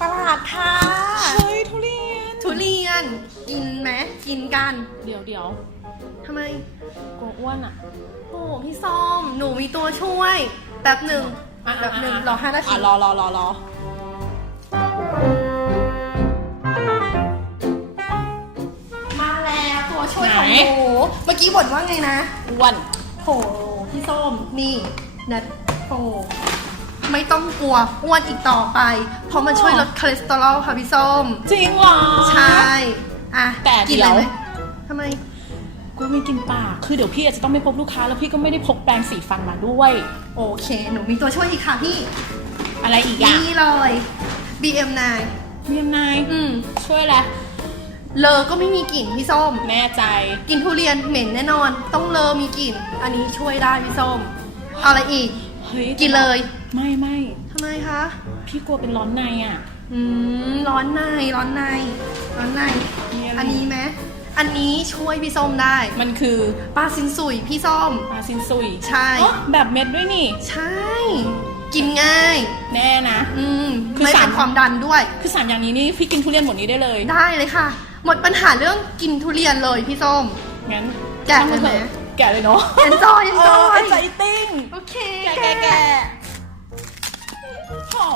ตลาดค่ะ เฮ้ยทุเรียน ทุเรียน กินไหมกินกันเดี๋ยวเดี๋ยวทำไมกลัวอ้วนอะ โอ้พี่ส้มหนูมีตัวช่วยแป๊บหนึ่งแป๊บหนึ่งรอห้านาที อะรอรอรอรอมาแล้วตัวช่วยของหนูเมื่อกี้บ่นว่าไงนะ อ้วนโหพี่ส้มนี่นัดโห ไม่ต้องกลัวอ้วนอีกต่อไป เพราะมันช่วยลดคอเลสเตอรอลค่ะพี่ส้ม จริงเหรอ ใช่ อะแต่กินเดี๋เลยยวไหมทำไมกูไม่กินปาก คือเดี๋ยวพี่อาจจะต้องไม่พบลูกค้า แล้วพี่ก็ไม่ได้พกแปรงสีฟันมาด้วย โอเค หนูมีตัวช่วยอีกค่ะพี่ อะไรอีกอะนี่เลย BM9 เรียนนายอืมช่วยแหละเลอก็ไม่มีกลิ่นพี่ส้ม แน่ใจ กินทุเรียนเหม็นแน่นอน ต้องเลอมีกลิ่น อันนี้ช่วยได้พี่ส้ม เอาอะไรอีกเฮ้ยกินเลย ไม่ไม่ทำไมคะ พี่กลัวเป็นร้อนในอะ อืม ร้อนในร้อนใน ร้อนใน มีอะไร อันนี้ไหมอันนี้ช่วยพี่ส้มได้ มันคือปลาซินสุยพี่ส้ม ปลาซินซุยใช่ อ๋อแบบเม็ดด้วยนี่ ใช่ กินง่าย แน่นะ อืม คือไม่สาเป็มนความดันด้วย คือสามอย่างนี้นี่พี่กินทุเรียนหมดนี้ได้เลย ได้เลยค่ะ หมดปัญหาเรื่องกินทุเรียนเลยพี่ส้ม งั้นแกะเลยไหมแกะเลยเนาะ enjoy เออ enjoy ใจติ้ง โอเค แกะแกะแกะ หอ